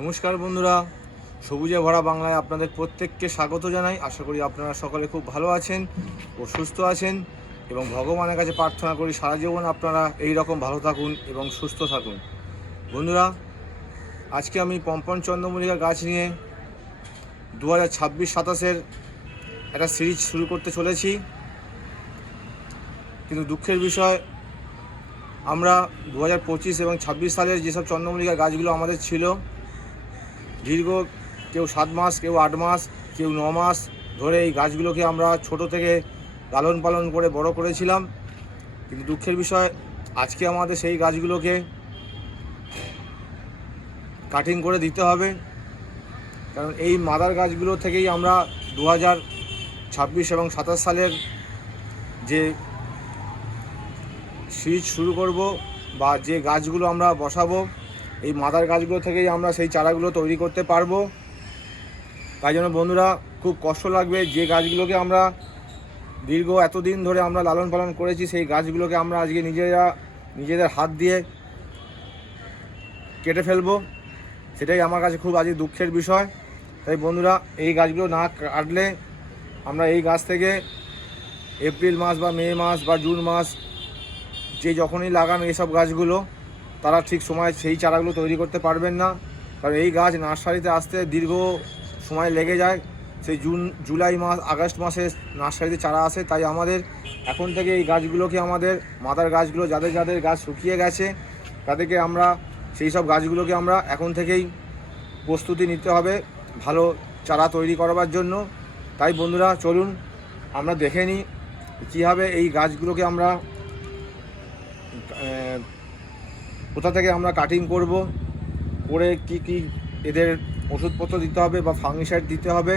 নমস্কার বন্ধুরা, সবুজে ভরা বাংলায় আপনাদের প্রত্যেককে স্বাগত জানাই। আশা করি আপনারা সকলে খুব ভালো আছেন ও সুস্থ আছেন এবং ভগবানের কাছে প্রার্থনা করি সারা জীবন আপনারা এই রকম ভালো থাকুন এবং সুস্থ থাকুন। বন্ধুরা, আজকে আমি পম্পন চন্দ্রমল্লিকা গাছ নিয়ে 2026-27 একটা সিরিজ শুরু করতে চলেছি। কিন্তু দুঃখের বিষয়, আমরা 2025 এবং 26 সালের যেসব চন্দ্রমল্লিকা গাছগুলো আমাদের ছিল, দীর্ঘ কেউ 7 মাস, কেউ 8 মাস, কেউ 9 মাস ধরে এই গাছগুলোকে আমরা ছোট থেকে লালন পালন করে বড় করেছিলাম। কিন্তু দুঃখের বিষয়, আজকে আমাদের সেই গাছগুলোকে কাটিং করে দিতে হবে। কারণ এই মাদার গাছগুলো থেকেই আমরা 2026 এবং 27 সালের যে সিরিজ শুরু করব বা যে গাছগুলো আমরা বসাবো, এই মাদার গাছগুলো থেকেই আমরা সেই চারাগুলো তৈরি করতে পারবো। তাই জন্য বন্ধুরা, খুব কষ্ট লাগবে যে গাছগুলোকে আমরা দীর্ঘ এতদিন ধরে আমরা লালন পালন করেছি, সেই গাছগুলোকে আমরা আজকে নিজেদের হাত দিয়ে কেটে ফেলবো। সেটাই আমার কাছে খুব আজকে দুঃখের বিষয়। তাই বন্ধুরা, এই গাছগুলো না কাটলে আমরা এই গাছ থেকে এপ্রিল মাস বা মে মাস বা জুন মাস যে যখনই লাগান এইসব গাছগুলো, তারা ঠিক সময় সেই চারাগুলো তৈরি করতে পারবেন না। কারণ এই গাছ নার্সারিতে আসতে দীর্ঘ সময় লেগে যায়। সেই জুলাই মাস, আগস্ট মাসে নার্সারিতে চারা আসে। তাই আমাদের এখন থেকে এই গাছগুলোকে, আমাদের মাদার গাছগুলো যাদের যাদের গাছ শুকিয়ে গেছে, তাদেরকে আমরা সেই সব গাছগুলোকে আমরা এখন থেকেই প্রস্তুতি নিতে হবে ভালো চারা তৈরি করবার জন্য। তাই বন্ধুরা, চলুন আমরা দেখে নিই কীভাবে এই গাছগুলোকে আমরা কোথা থেকে আমরা কাটিং করব, করে কি এদের ওষুধপত্র দিতে হবে বা ফাঙ্গিসাইড দিতে হবে,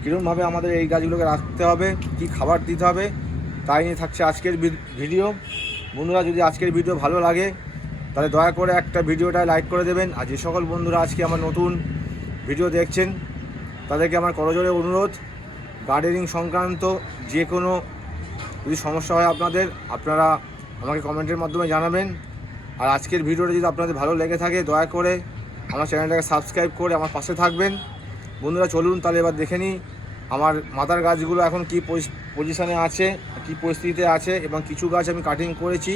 কীরকমভাবে আমাদের এই গাছগুলোকে রাখতে হবে, কি খাবার দিতে হবে, তাই নিয়ে থাকছে আজকের ভিডিও। বন্ধুরা, যদি আজকের ভিডিও ভালো লাগে তাহলে দয়া করে একটা ভিডিওটা লাইক করে দেবেন। আর যে সকল বন্ধুরা আজকে আমার নতুন ভিডিও দেখছেন, তাদেরকে আমার করজোরে অনুরোধ, গার্ডেনিং সংক্রান্ত যে কোনো যদি সমস্যা হয় আপনারা আমাকে কমেন্টের মাধ্যমে জানাবেন। আর আজকের ভিডিওটা যদি আপনাদের ভালো লেগে থাকে, দয়া করে আমার চ্যানেলটাকে সাবস্ক্রাইব করে আমার পাশে থাকবেন। বন্ধুরা, চলুন তাহলে এবার দেখে নিই আমার মাদার গাছগুলো এখন কি পজিশানে আছে, কি পরিস্থিতিতে আছে, এবং কিছু গাছ আমি কাটিং করেছি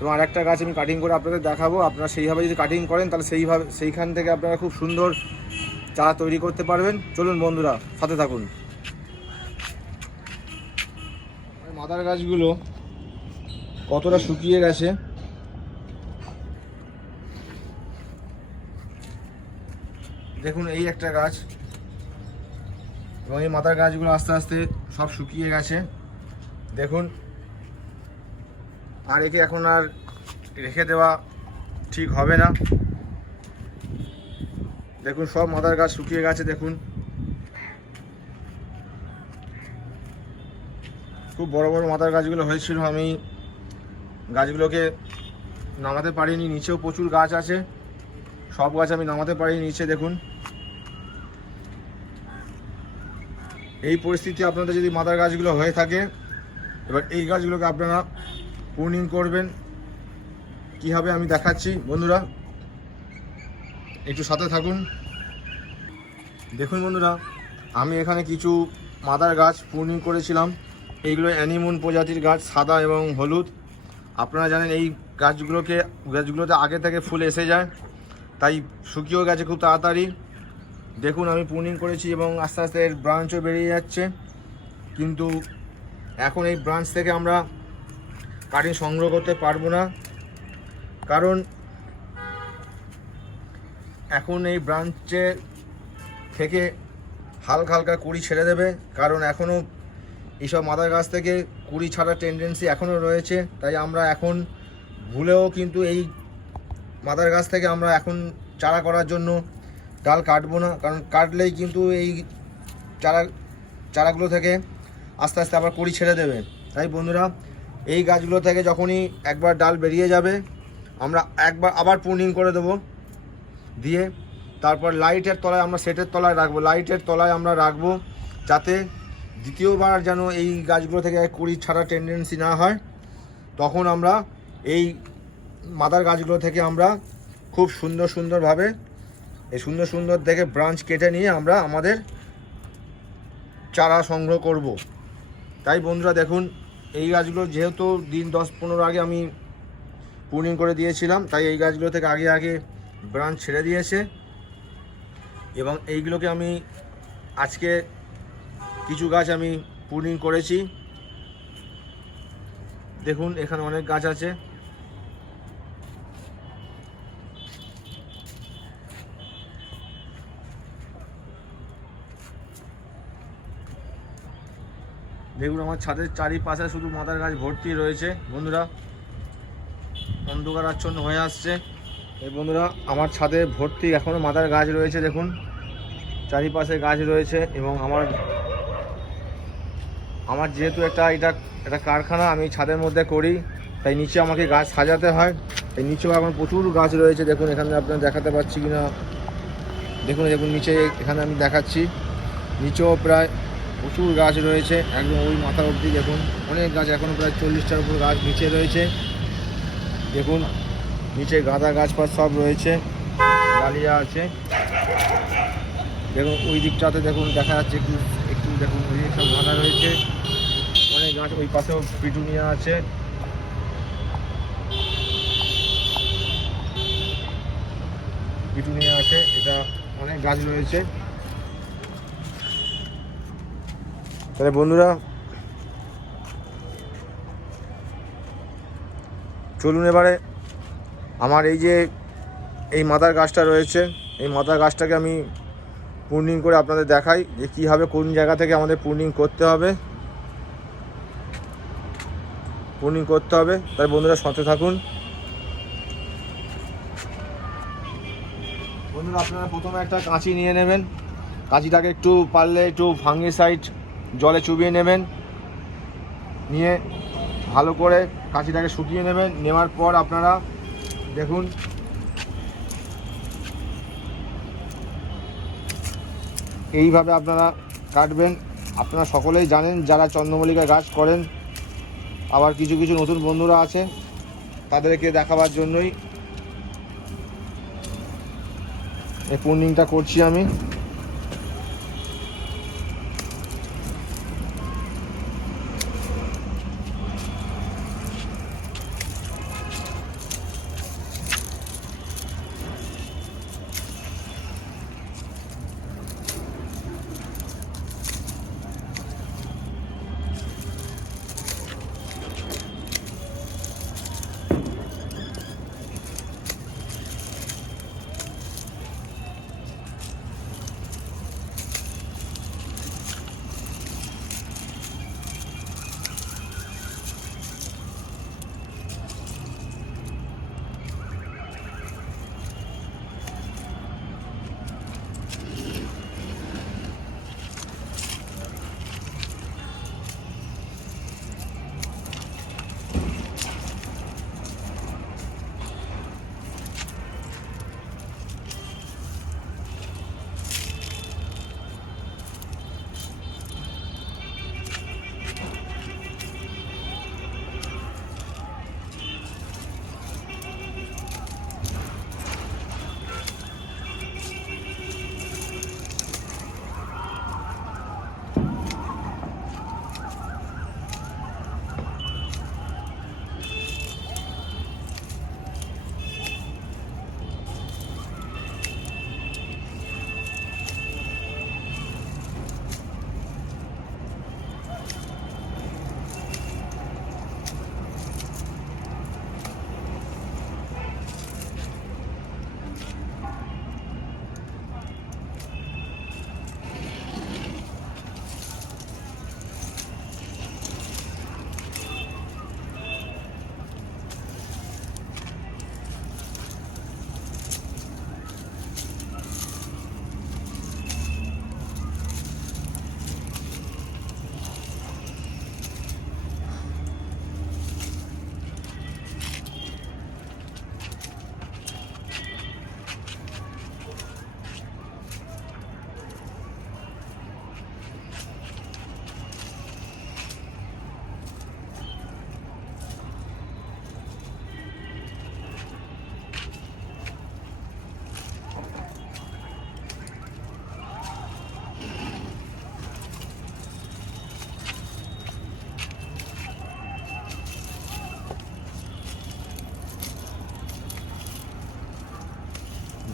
এবং আরেকটা গাছ আমি কাটিং করে আপনাদের দেখাবো। আপনারা সেইভাবে যদি কাটিং করেন, তাহলে সেইখান থেকে আপনারা খুব সুন্দর চারা তৈরি করতে পারবেন। চলুন বন্ধুরা, সাথে থাকুন। মাদার গাছগুলো কতটা শুকিয়ে গেছে দেখুন। এই একটা গাছ, এবং এই মাদার গাছগুলো আস্তে আস্তে সব শুকিয়ে গেছে দেখুন। আর একে এখন আর রেখে দেওয়া ঠিক হবে না। দেখুন, সব মাদার গাছ শুকিয়ে গেছে দেখুন। খুব বড় বড় মাদার গাছগুলো হয়েছিল, আমি গাছগুলোকে নামাতে পারিনি। নিচেও প্রচুর গাছ আছে, সব গাছ আমি নামাতে পারিনি নিচে দেখুন। এই পরিস্থিতি আপনাদের যদি মাদার গাছগুলো হয়ে থাকে, এবার এই গাছগুলোকে আপনারা প্রুনিং করবেন। কীভাবে আমি দেখাচ্ছি বন্ধুরা, একটু সাথে থাকুন। দেখুন বন্ধুরা, আমি এখানে কিছু মাদার গাছ প্রুনিং করেছিলাম। এইগুলো অ্যানিমন প্রজাতির গাছ, সাদা এবং হলুদ। আপনারা জানেন এই গাছগুলোতে আগে থেকে ফুল এসে যায়, তাই শুকিয়েও গেছে খুব তাড়াতাড়ি। দেখুন, আমি প্রুনিং করেছি এবং আস্তে আস্তে এর ব্রাঞ্চও বেরিয়ে যাচ্ছে। কিন্তু এখন এই ব্রাঞ্চ থেকে আমরা কাটিং সংগ্রহ করতে পারবো না, কারণ এখন এই ব্রাঞ্চে থেকে হালকা হালকা কুড়ি ছেড়ে দেবে। কারণ এখনও এইসব মাদার গাছ থেকে কুড়ি ছাড়ার টেন্ডেন্সি এখনও রয়েছে। তাই আমরা এখন ভুলেও কিন্তু এই মাদার গাছ থেকে আমরা এখন চারা করার জন্য ডাল কাটবো না, কারণ কাটলেই কিন্তু এই চারাগুলো থেকে আস্তে আস্তে আবার কুড়ি ছেড়ে দেবে। তাই বন্ধুরা, এই গাছগুলো থেকে যখনই একবার ডাল বেরিয়ে যাবে, আমরা একবার আবার প্রুনিং করে দেবো, দিয়ে তারপর লাইটের তলায় আমরা সেটের তলায় রাখবো, লাইটের তলায় আমরা রাখবো, যাতে দ্বিতীয়বার যেন এই গাছগুলো থেকে কুড়ি ছাড়া টেন্ডেন্সি না হয়। তখন আমরা এই মাদার গাছগুলো থেকে আমরা খুব সুন্দরভাবে এই সুন্দর সুন্দর দেখে ব্রাঞ্চ কেটে নিয়ে আমরা আমাদের চারা সংগ্রহ করব। তাই বন্ধুরা দেখুন, এই গাছগুলো যেহেতু দিন 10-15 আগে আমি প্রুনিং করে দিয়েছিলাম, তাই এই গাছগুলো থেকে আগে আগে ব্রাঞ্চ ছেড়ে দিয়েছে। এবং এইগুলোকে আমি আজকে কিছু গাছ আমি প্রুনিং করেছি। দেখুন এখানে অনেক গাছ আছে। দেখুন আমার ছাদের চারিপাশে শুধু মাদার গাছ ভর্তি রয়েছে বন্ধুরা, অন্ধকার আচ্ছন্ন হয়ে আসছে। এই বন্ধুরা আমার ছাদে ভর্তি এখনও মাদার গাছ রয়েছে, দেখুন চারিপাশে গাছ রয়েছে। এবং আমার যেহেতু এটা কারখানা আমি ছাদের মধ্যে করি, তাই নিচে আমাকে গাছ সাজাতে হয়। এই নিচেও এখন প্রচুর গাছ রয়েছে। দেখুন এখানে আপনারা দেখাতে পাচ্ছি কিনা, দেখুন নিচে এখানে আমি দেখাচ্ছি, নিচেও প্রায় প্রচুর গাছ রয়েছে, একদম ওই মাথা অবধি দেখুন অনেক গাছ, এখনও প্রায় 40টার উপর গাছ নিচে রয়েছে। দেখুন নিচে গাঁদা গাছ পাছ সব রয়েছে, ডালিয়া আছে। দেখুন ওই দিকটাতে দেখুন দেখা যাচ্ছে একটু দেখুন ওই সব গাঁদা রয়েছে, অনেক গাছ। ওই পাশেও পিটুনিয়া আছে। এটা অনেক গাছ রয়েছে। তাহলে বন্ধুরা চলুন এবারে আমার এই মাদার গাছটা রয়েছে, এই মাদার গাছটাকে আমি প্রুনিং করে আপনাদের দেখাই যে কীভাবে কোন জায়গা থেকে আমাদের প্রুনিং করতে হবে। তাই বন্ধুরা সাথে থাকুন। বন্ধুরা আপনারা প্রথমে একটা কাঁচি নিয়ে নেবেন, কাঁচিটাকে একটু পারলে একটু ফাঙ্গিসাইড জলে চুবিয়ে নেবেন, নিয়ে ভালো করে কাঁচিটাকে শুকিয়ে নেবেন। নেওয়ার পর আপনারা দেখুন এইভাবে আপনারা কাটবেন। আপনারা সকলেই জানেন যারা চন্দ্রমল্লিকা গাছ করেন, আবার কিছু কিছু নতুন বন্ধুরা আছে তাদেরকে দেখাবার জন্যই এই প্রুনিংটা করছি আমি।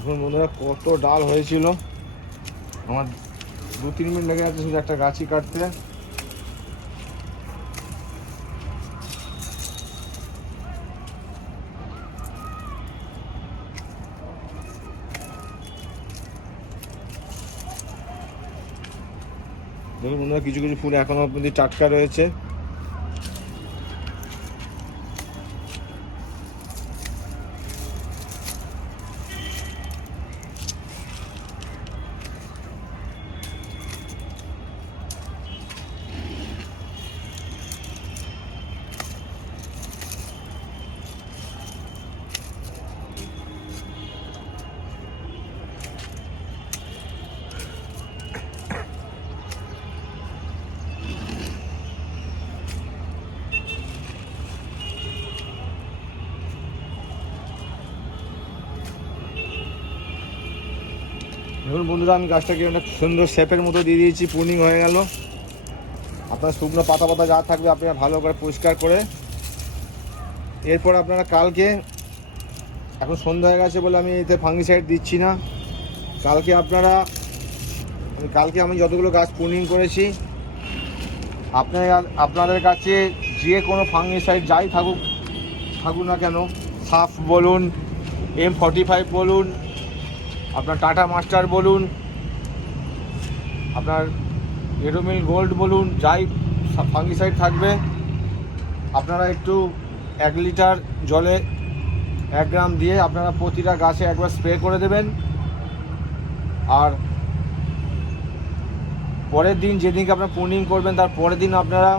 দেখুন বন্ধুরা কত ডাল হয়েছিল, আমার 2-3 মিনিট লেগে যাচ্ছে শুধু একটা গাছই কাটতে। দেখুন বন্ধুরা কিছু কিছু ফুল এখনো অবধি টাটকা রয়েছে। দেখুন বন্ধুরা আমি গাছটাকে একটা সুন্দর শেপের মতো দিয়ে দিয়েছি, প্রুনিং হয়ে গেল। আপনার শুকনো পাতা পাতা যা থাকবে আপনারা ভালো করে পরিষ্কার করে, এরপর আপনারা কালকে, এখন সন্ধ্যা হয়ে গেছে বলে আমি এতে ফাঙ্গিসাইড দিচ্ছি না, কালকে আমি যতগুলো গাছ প্রুনিং করেছি আপনাদের কাছে যে কোনো ফাঙ্গিসাইড যাই থাকুক না কেন, সাফ বলুন, M45 বলুন, আপনার টাটা মাস্টার বলুন, আপনার এডোমিল গোল্ড বলুন, যাই ফাঙ্গিসাইড থাকবে আপনারা একটু 1 লিটার জলে 1 গ্রাম দিয়ে আপনারা প্রতিটা গাছে একবার স্প্রে করে দেবেন। আর পরের দিন যেদিনকে আপনারা প্রুনিং করবেন তার পরের দিন আপনারা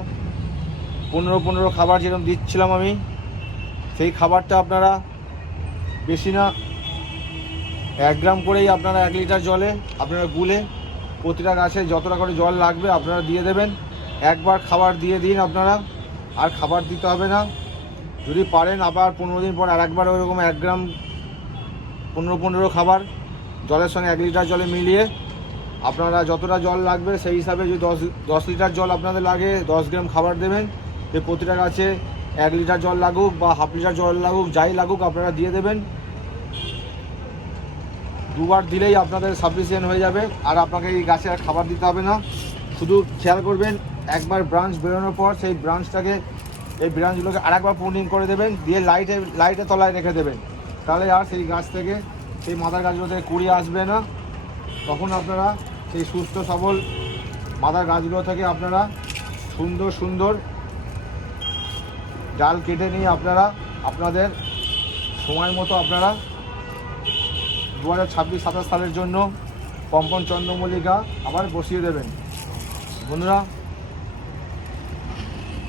15 খাবার যেরকম দিচ্ছিলাম আমি, সেই খাবারটা আপনারা বেশি না 1 গ্রাম করেই আপনারা 1 লিটার জলে আপনারা গুলে প্রতিটা গাছে যতটা করে জল লাগবে আপনারা দিয়ে দেবেন। একবার খাবার দিয়ে দিন, আপনারা আর খাবার দিতে হবে না। যদি পারেন আবার 15 দিন পর আর একবার ওইরকম 1 গ্রাম 15 খাবার জলের সঙ্গে 1 লিটার জলে মিলিয়ে আপনারা যতটা জল লাগবে সেই হিসাবে, যদি 10 লিটার জল আপনাদের লাগে 10 গ্রাম খাবার দেবেন। তো প্রতিটা গাছে 1 লিটার জল লাগুক বা হাফ লিটার জল লাগুক, যাই লাগুক আপনারা দিয়ে দেবেন। 2 বার দিলেই আপনাদের সাফিসিয়েন্ট হয়ে যাবে, আর আপনাকে এই গাছে আর খাবার দিতে হবে না। শুধু খেয়াল করবেন একবার ব্রাঞ্চ বেরোনোর পর সেই ব্রাঞ্চগুলোকে আরেকবার প্রুনিং করে দেবেন, দিয়ে লাইটে তলায় রেখে দেবেন। তাহলে আর সেই গাছ থেকে, সেই মাদার গাছগুলো থেকে কুড়িয়ে আসবে না। তখন আপনারা সেই সুস্থ সবল মাদার গাছগুলো থেকে আপনারা সুন্দর ডাল কেটে নিয়ে আপনারা আপনাদের সময় মতো আপনারা 2026-27 সালের জন্য পম্পন চন্দ্রমল্লিকা আবার বসিয়ে দেবেন বন্ধুরা।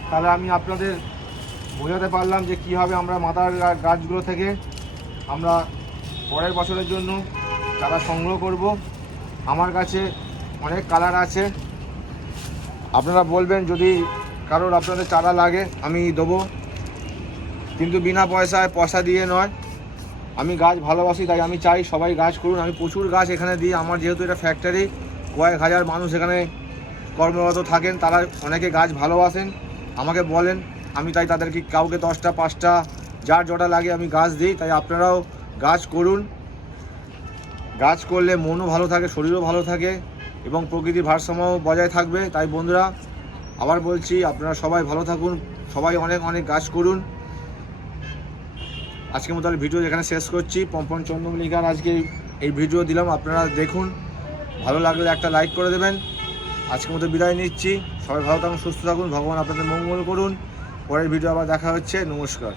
তাহলে আমি আপনাদের বোঝাতে পারলাম যে কীভাবে আমরা মাদার গাছগুলো থেকে আমরা পরের বছরের জন্য চারা সংগ্রহ করব। আমার কাছে অনেক কালার আছে, আপনারা বলবেন যদি কারোর আপনাদের চারা লাগে আমি দেবো, কিন্তু বিনা পয়সা দিয়ে নয়। আমি গাছ ভালোবাসি, তাই আমি চাই সবাই গাছ করুন। আমি প্রচুর গাছ এখানে দিই, আমার যেহেতু এটা ফ্যাক্টরি, কয়েক হাজার মানুষ এখানে কর্মরত থাকেন, তারা অনেকে গাছ ভালোবাসেন, আমাকে বলেন, আমি তাই তাদেরকে কাউকে 10টা 5টা যার জটা লাগে আমি গাছ দিই। তাই আপনারাও গাছ করুন, গাছ করলে মনও ভালো থাকে, শরীরও ভালো থাকে এবং প্রকৃতির ভারসাম্য বজায় থাকবে। তাই বন্ধুরা আবার বলছি, আপনারা সবাই ভালো থাকুন, সবাই অনেক গাছ করুন। আজকের মতো ভিডিও এখানে শেষ করছি। পম্পন চন্দ্রমল্লিকার আজকে এই ভিডিও দিলাম, আপনারা দেখুন, ভালো লাগলে একটা লাইক করে দেবেন। আজকের মতো বিদায় নিচ্ছি, সবাই ভালো থাকুন, সুস্থ থাকুন, ভগবান আপনাদের মঙ্গল করুন। পরের ভিডিও আবার দেখা হচ্ছে, নমস্কার।